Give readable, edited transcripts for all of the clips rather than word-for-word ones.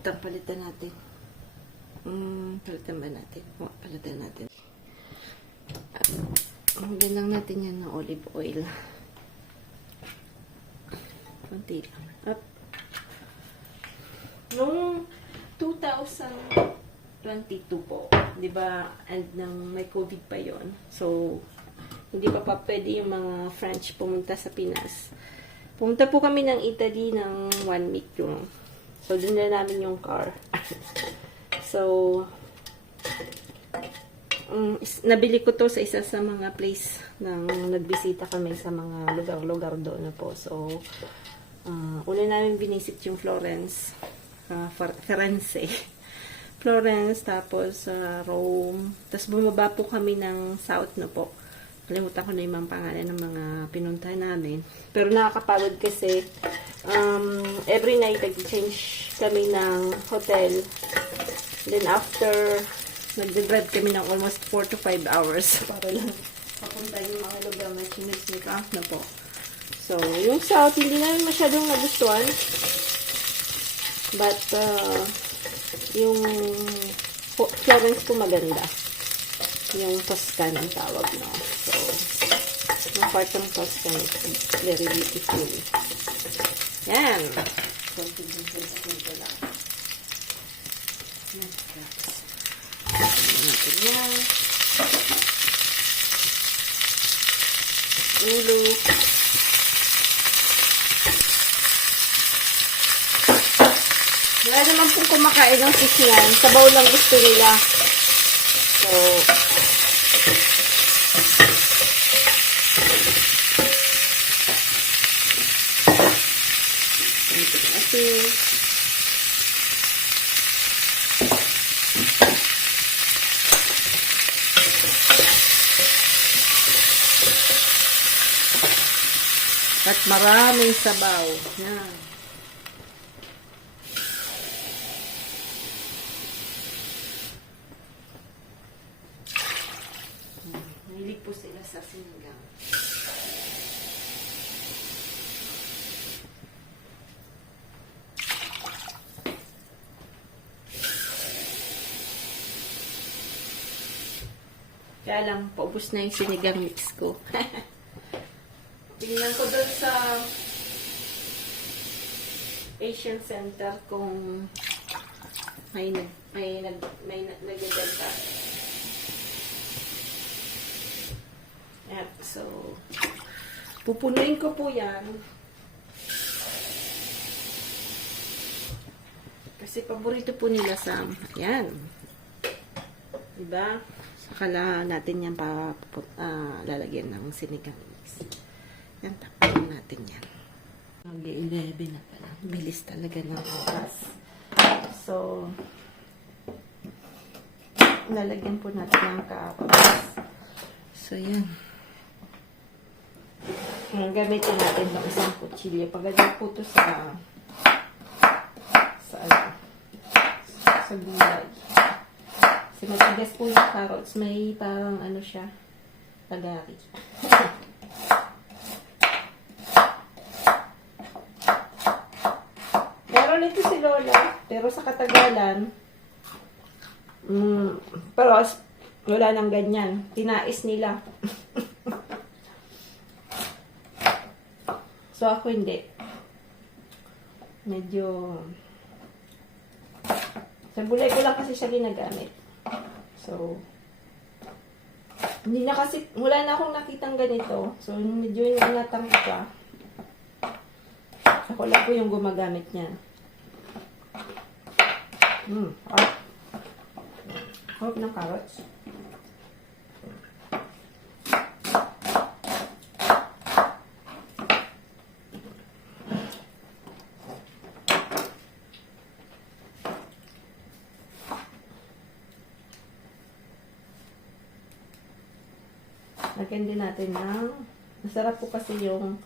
Ito, palitan natin. Palitan ba natin? Palitan natin. Hanggang lang natin yan ng olive oil. Kunti lang. Up. Noong 2022 po, di ba, and nang may COVID pa yon. So, hindi pa pwede yung mga French pumunta sa Pinas. Pumunta po kami ng Italy ng 1 week yung. So, dun na namin yung car. So, nabili ko to sa isa sa mga place nang nagbisita kami sa mga lugar-lugar doon na po. So, una namin binisit yung Florence, Firenze. Florence, tapos Rome. Tapos bumaba po kami ng south na po. Kalimutan ko na yung mga pangalan ng mga pinuntahan namin. Pero nakakapagod kasi every night nag-change kami ng hotel. Then after, nag-drive kami ng almost 4 to 5 hours para lang papunta yung mga lugar na chinisnik na po. So, yung south, hindi namin masyadong nagustuhan. But, yung Florence po maganda. Yung Toscan ang tawag, no? So, yung part ng Toscan is very beautiful. Yan. Konti lang. Yan. Ulo. Wala naman pong kumakain ng sisiyan. Sabaw lang gusto nila. So, asin. At maraming sabaw. Yan. Mahilig po sila sa sinigang. Kaya lang, paubos na yung sinigang mix ko. Tingnan ko doon sa Asian Center kung may nagdadalta. Yep, so pupunuin ko po yan. Kasi paborito po nila sa ayan. Diba? Saka natin yan lalagyan ng sinigang mix. Yan, tapos natin yan. Mag-11 na pala. Bilis talaga ng oras. So, lalagyan po natin ng kapas. So, yan. Gamitin natin ng isang kutsilyo. Pagdating po ito sa gulay. Kasi matigas po yung carrots. May parang ano siya, tagari. Meron ito si Lola, pero sa katagalan, pero wala nang ganyan. Tinais nila. So, ako hindi. Medyo sa gulay ko lang kasi siya ginagamit. So, hindi na kasi, wala na akong nakitang ganito. So, medyo inatang ko pa. Ako lang po yung gumagamit niyan. Harap ng carrots. Lagyan din natin ng, masarap po kasi yung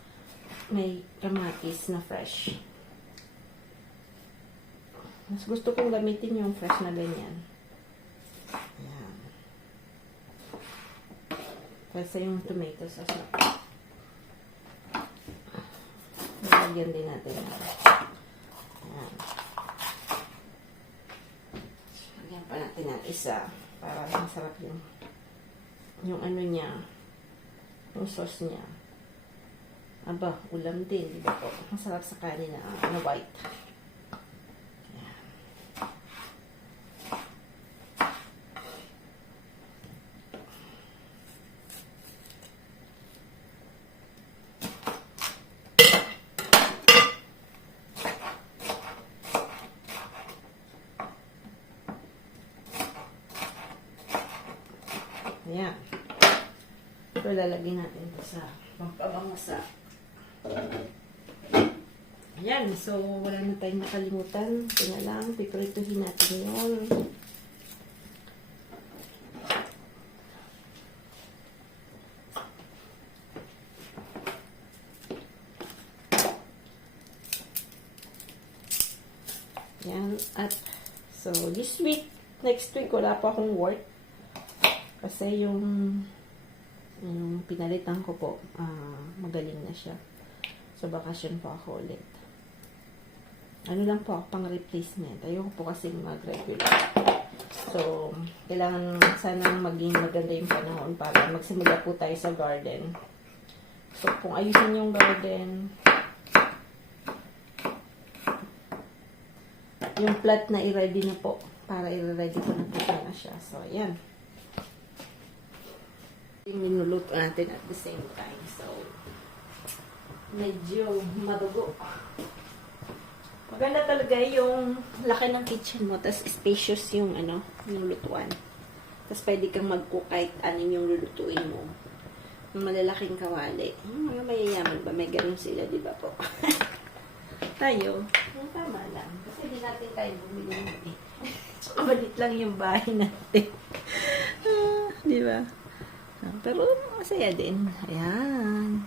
may kamatis na fresh. Mas gusto kong gamitin yung fresh na ganyan. Ayan. Kasi yung tomato sauce na. Lagyan din natin. Ayan. isa para masarap yung ano niya, yung sauce niya. Aba, ulam din, di ba po? Masarap sa kanin na white. Ayan. Ito lalagyan natin ito sa pampabango sa. Ayan. So, wala na tayong nakalimutan. Ito na lang. Piprituhin natin yun. Ayan. At, so, this week, next week, wala pa akong work. Kasi yung pinalitan ko po, magaling na siya. So, bakasyon po ako ulit. Ano lang po, pang replacement. Ayoko po kasi mag-regular. So, kailangan sanang maging maganda yung panahon para magsimula po tayo sa garden. So, kung ayusin yung garden, yung plat na i-ready na po. Para i-ready ko na po na siya. So, ayan. Yung ninuluto natin at the same time. So, medyo madugo. Maganda talaga yung laki ng kitchen mo. Tapos spacious yung yung lutuan. Tapos pwede kang mag-cook kahit anin yung lulutuin mo. Yung malalaking kawali. Yung mga mayayaman ba? May ganun sila, di ba po? Tayo, yung tama lang. Kasi di natin tayo bumili ng Tsaka balit lang yung bahay natin. Di ba? Pero masaya din. Ayan.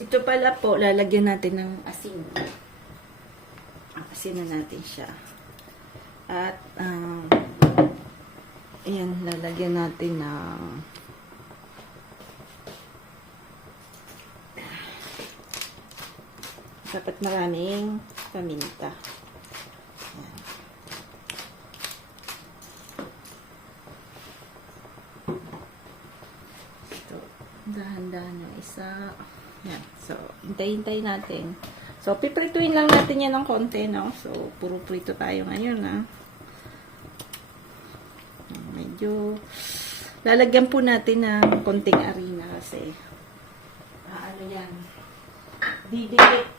Ito pala po, lalagyan natin ng asin. Asin na natin siya. At, ayan, lalagyan natin ng dapat maraming paminta. Ayan. Ito, dahan-dahan na isa. Yan. So, hintay-hintay natin. So, piprituin lang natin yan ng konti, no? So, puro prito tayo ngayon, ha? Medyo, lalagyan po natin ng konting harina kasi, ano yan, didikit.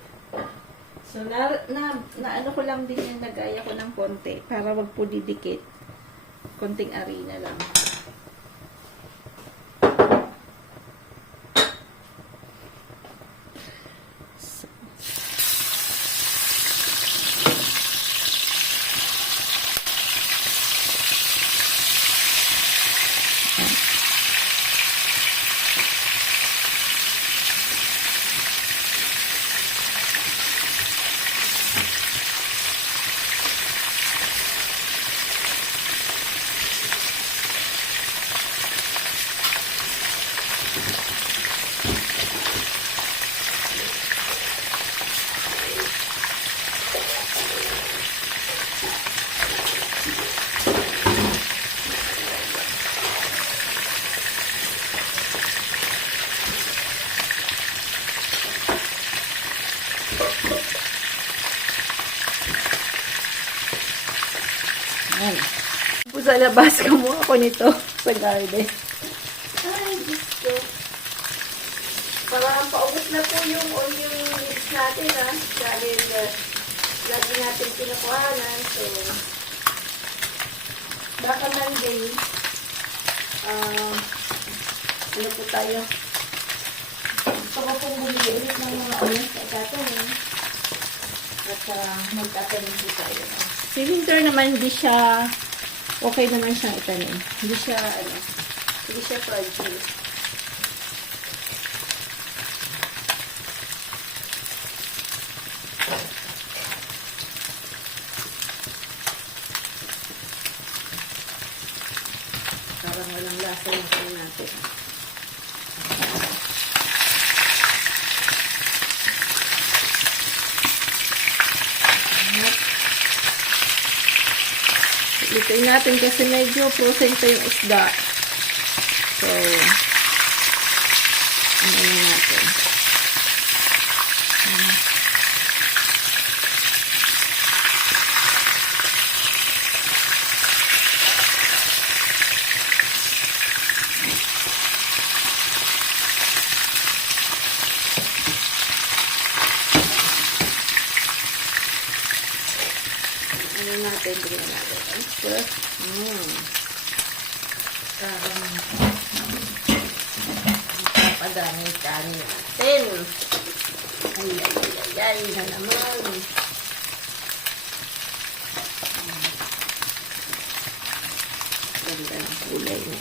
So, ano ko lang din yan, nagaya ko ng konti para wag po didikit. Konting harina lang. Ay. Sa labas ka mo ako nito sa garden. Ay, Diyos ko. Parang paubos na po yung onion leaves natin, ha. Dahil lagi natin pinakuhanan. So, baka Monday, ano po tayo? Gusto ko pong bumili ulit ng mga onions na itatanim. At magtatanim po tayo. Si winter naman, hindi siya, okay naman siyang itanim. Hindi siya, hindi siya fragile. Parang walang lasa yung kain natin. Lutuin natin kasi medyo frozen pa yung isda. So, ano natin. Ano natin, tingnan natin. Papadami kanin natin. Ay, na naman. Ganda ng kulay na.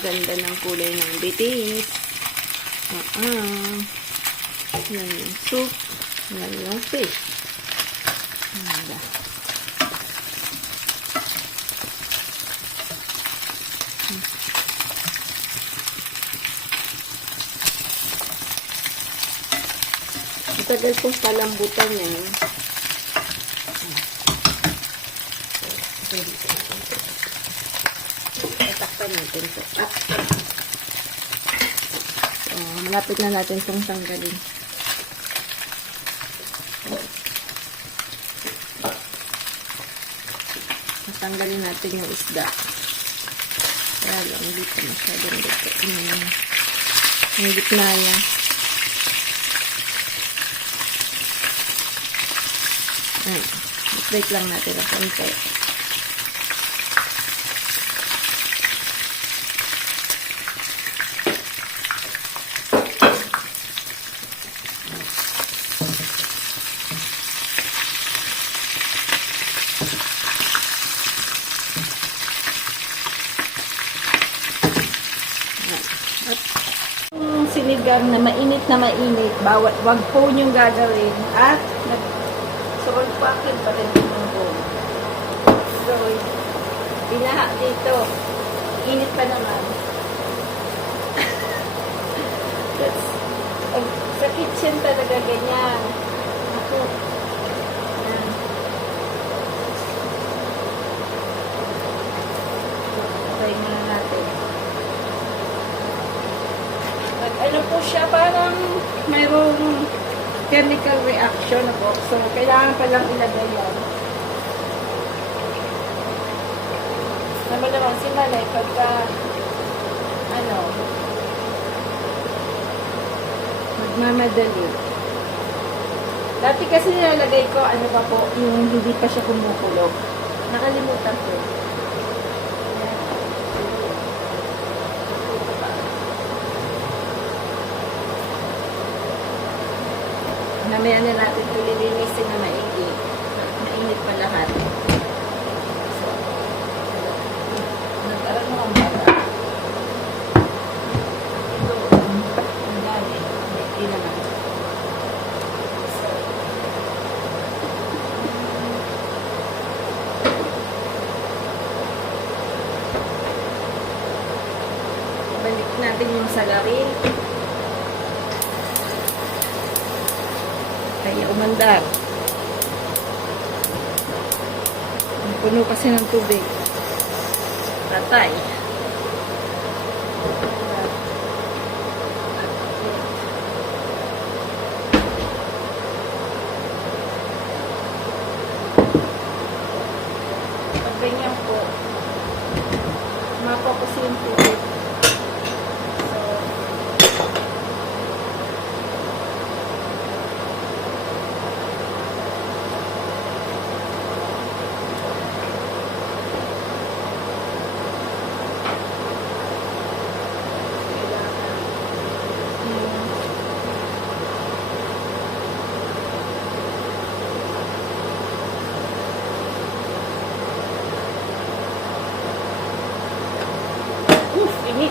Ganda ng kulay ng bitis. Yan yung soup. Yan yung fish. Ganda. Matagal pong palambutan yan. Tatakpan natin ito. So, malapit na natin itong tanggalin. Tanggalin natin yung isda. Kaya lang, hindi pa masyadong dito. Yung gitna niya. Break lang natin ang konti. Sinigang na mainit, wag po niyong gagawin at soul packet pa rin yung bowl. So, binaha dito. Init pa naman. Sa kitchen talaga ganyan. Ako. Yan. Try muna natin. Ano po siya, parang mayroong chemical reaction ako. So, kailangan palang ilagay yan. Naman si Malay, pagka magmamadali. Dati kasi nilalagay ko, pa po, yung hindi pa siya kumukulog. Nakalimutan ko. Mamaya na natin ito lilinisin na maigi. Mainit pa lahat. So, nagkaroon mo ang bata. Ito, ang dami. Hindi naman. So, balik natin yung salarin. Kaya umandar. Ang puno kasi ng tubig. Tatay. Pag ganyan po, mapo kasi yung tubig. Init.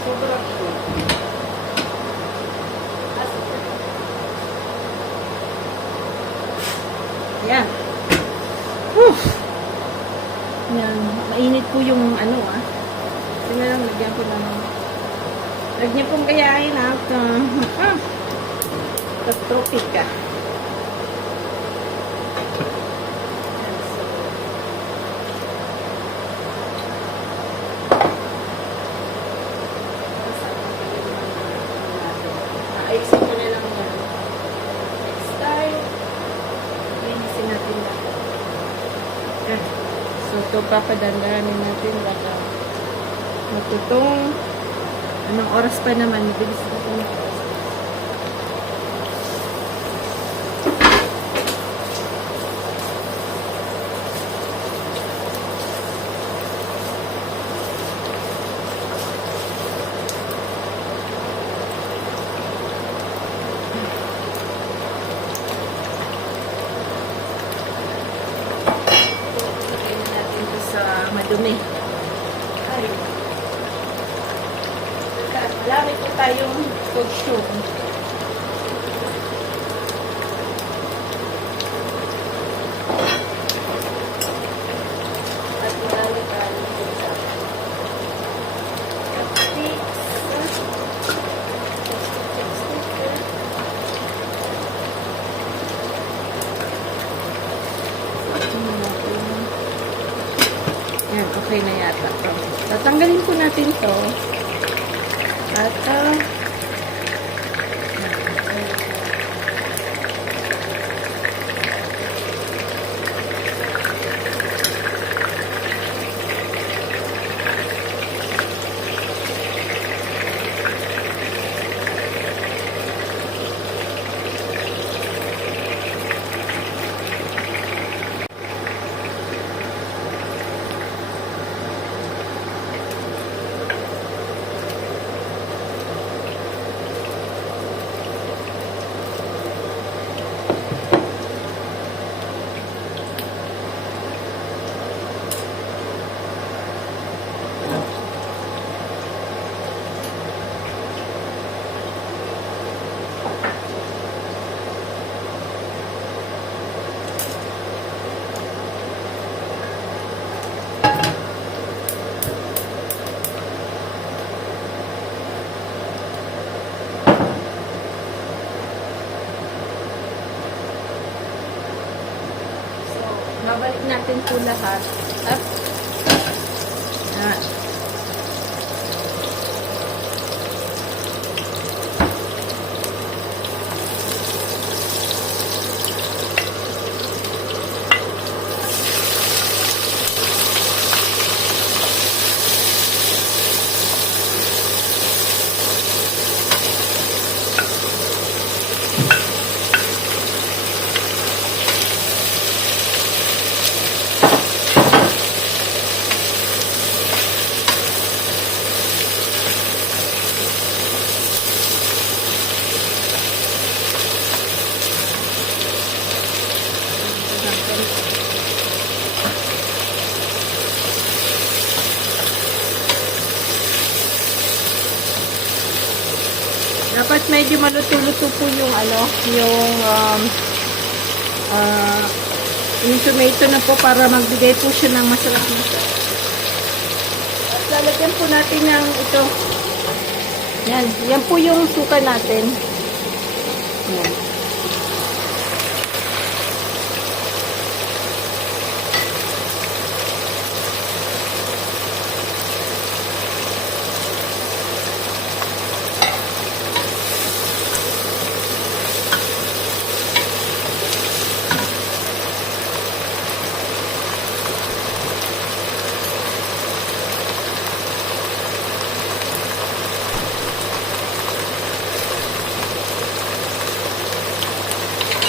Sobrang init. Yan. Yan. Mainit po yung na lang, lagyan ko ng lagyan pong gayahin at tropika. Ayusin ko na lang yan. Next time, ayusin natin lang. So, ito papadandahanin natin. Baka matutong. Anong oras pa naman? Bilis na itong oras. Madumi. Ay. Marami po tayong costume. At marami tayong yan, okay na yata. Tatanggalin po natin to. At babalik natin po lahat. At dapat medyo maluto-luto po yung yung tomato na po para magbigay po siya ng masarap na siya. At lalagyan po natin ng ito. Yan po yung suka natin. Yan.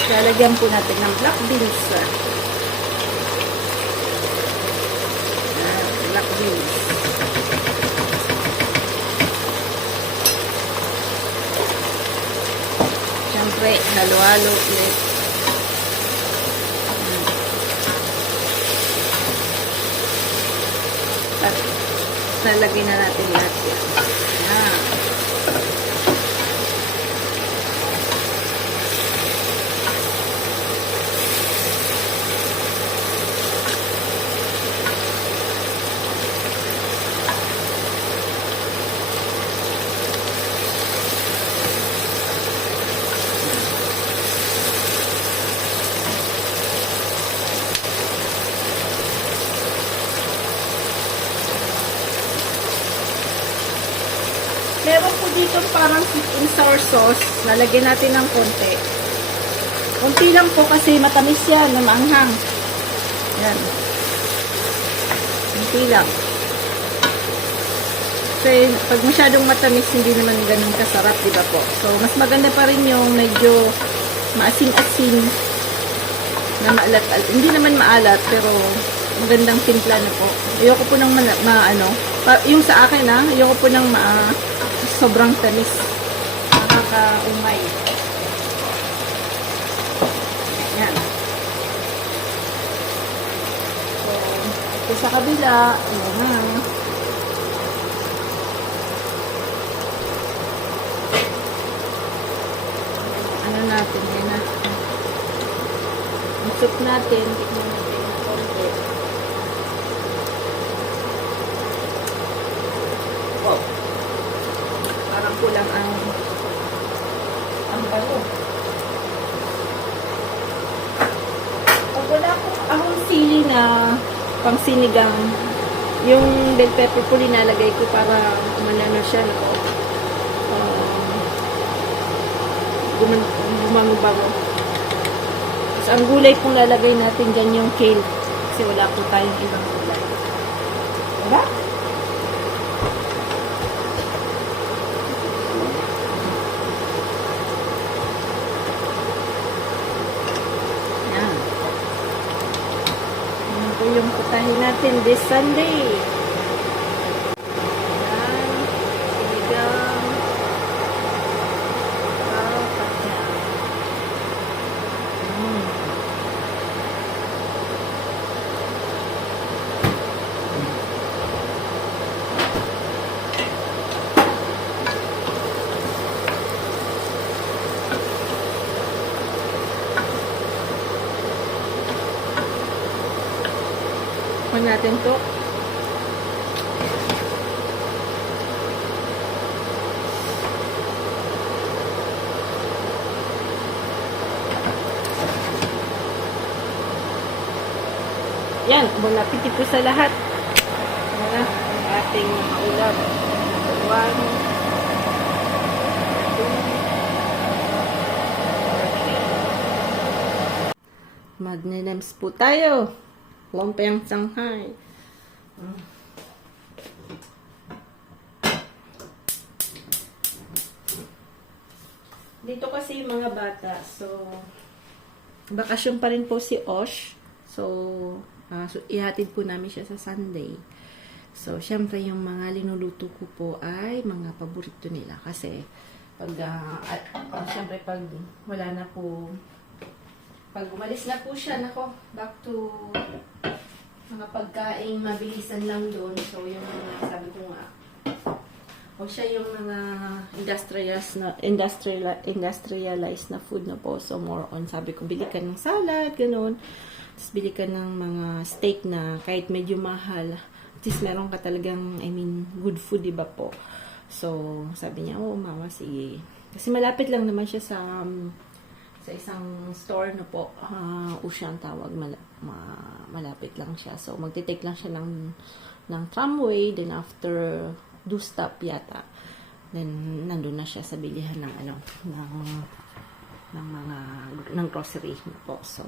Lalagyan po natin ng black beans. Black beans. Siyempre, halo-halo ulit. At lalagyan na natin lahat yan. dito parang sweet and sour sauce. Lalagyan natin ng konti. Konti lang po kasi matamis yan na maanghang. Yan. Konti lang. Kasi pag masyadong matamis, hindi naman ganun kasarap, di ba po? So, mas maganda pa rin yung medyo maasim-asim na maalat. Hindi naman maalat, pero magandang timpla na po. Ayoko po ng yung sa akin ayoko po ng sobrang tamis. Nakakaumay. Yan. So, ito sa kabila, ayan na. Ano natin, yan na. Ang soup natin, tignan natin ng konti. Oh. Parang kulang ang bango. Pag wala akong sili na pang sinigang, yung bell pepper po linalagay ko para umanano siya, no? Gumango-bango. Tapos ang gulay pong lalagay natin dyan yung kale. Kasi wala po tayong ibang gulay. Diba? Yan. Yan po yung putahin natin this Sunday. Natin to. Yan, bon appetit po sa lahat. Wala, ang ating ulam. One, magnenems po tayo. Lumpiang Shanghai. Dito kasi yung mga bata. So, bakasyon pa rin po si Osh. So, ihatid po namin siya sa Sunday. So, syempre yung mga linuluto ko po ay mga paborito nila. Kasi, syempre pag wala na po, pag umalis na po siya, nako, back to mga pagkain mabilisan lang doon. So, yung mga, sabi ko nga, o siya yung mga industrialized na food na po. So, more on, sabi ko, bili ka ng salad, ganun. Tapos, bili ka ng mga steak na kahit medyo mahal. At least, meron ka talagang, good food, diba po? So, sabi niya, mama, sige. Kasi malapit lang naman siya sa isang store na po, Ocean tawag, malapit lang siya. So, magte-take lang siya ng tramway, then after, do stop yata. Then, nandun na siya sa bilihan ng grocery na po. So,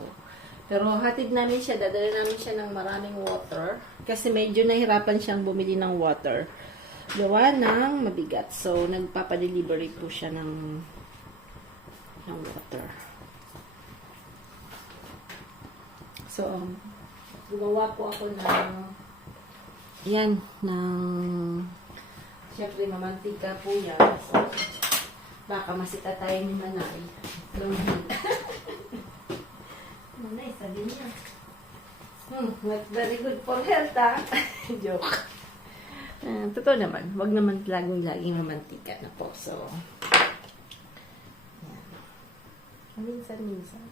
pero hatid namin siya, dadala namin siya ng maraming water. Kasi medyo nahirapan siyang bumili ng water. Gawa ng mabigat. So, nagpapadelivery po siya ng water. So, gumawa po ako siyempre, mamantika po yan. So, baka masita tayo ni Manay. Manay, sabi niya. Very good for health, ha? Joke. Totoo naman. Wag naman laging mamantika na po. So, yan. Minsan.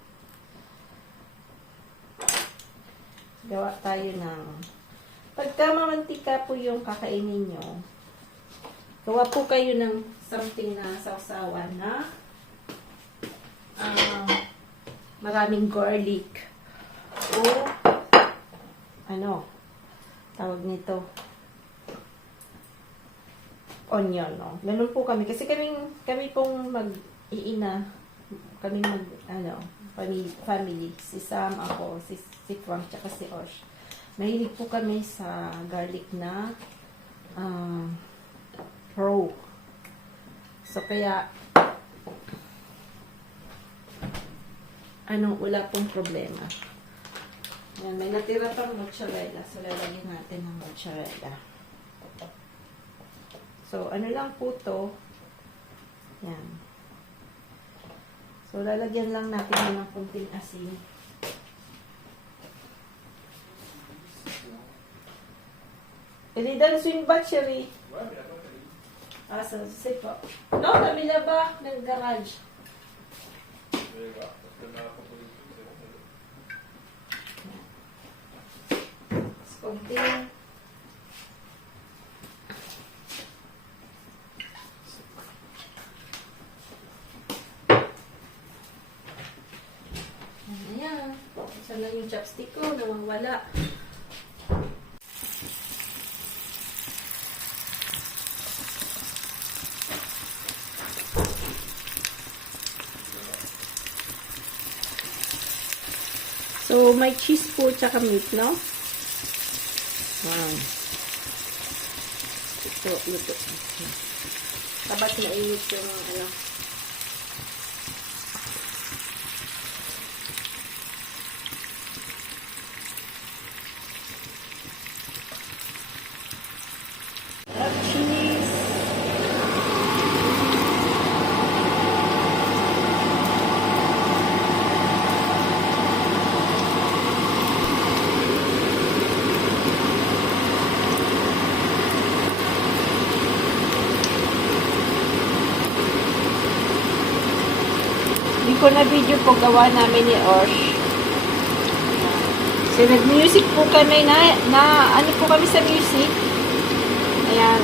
Gawa tayo ng pagka mamantika po yung kakainin nyo, gawa po kayo ng something na sausawan na maraming garlic o tawag nito, onion, no? Ganun po kami. Kasi kami pong mag-iina, kami family. Si Sam, ako, si Frank, tsaka si Osh. Mahilig po kami sa garlic na raw. So, kaya, wala pong problema. Yan, may natira pang mozzarella. So, lalagyan natin ng mozzarella. So, lang po to. Yan. So, lalagyan lang natin ng kunting asin. Ilidan swing battery. Asa, say po. No, nabila ba? Ng garage. Kunting. Ayan. Saan lang yung chopstick ko? Nawawala. So, may cheese po tsaka meat, no? Wow. Ito, luto. Dapat mainit yung cheese. Hindi ko na video po gawa namin ni Osh. So, nag-music po kami ano po kami sa music. Ayan.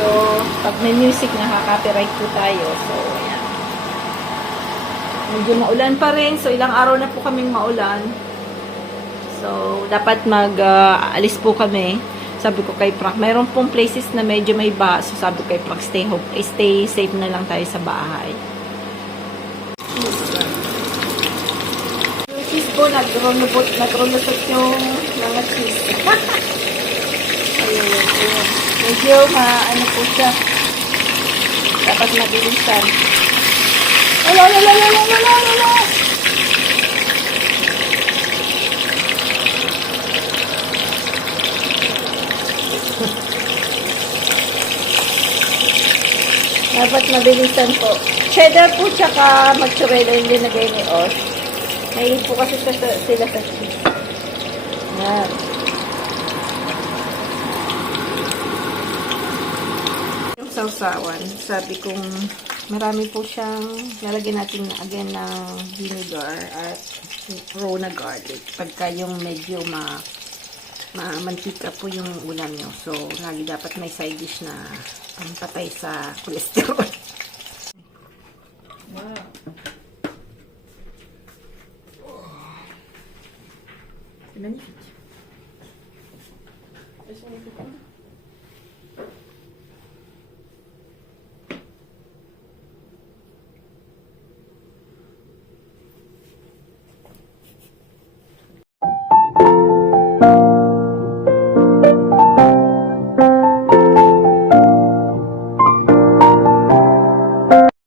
So, pag may music, nakaka-copyright po tayo. So, ayan. Medyo maulan pa rin. So, ilang araw na po kaming maulan. So, dapat mag-alis po kami. Sabi ko kay Frank, mayroon pong places na medyo may baha. So, sabi ko kay Frank, stay safe na lang tayo sa bahay. Yung cheese po, nagrulusot yung mga cheese. Ayun. Medyo po siya. Dapat mabilisan. Wala! Dapat mabilisan po. Cheddar po tsaka mozzarella yung linagay ni Osh. Mahilig po kasi sila sa cheese. Yan. Yung sausawan, sabi kong marami po siyang lalagyan natin again ng vinegar at raw na garlic. Pagka yung medyo mantika po yung ulam nyo. So, lagi dapat may side dish na patay sa cholesterol. Wow. Magnifique.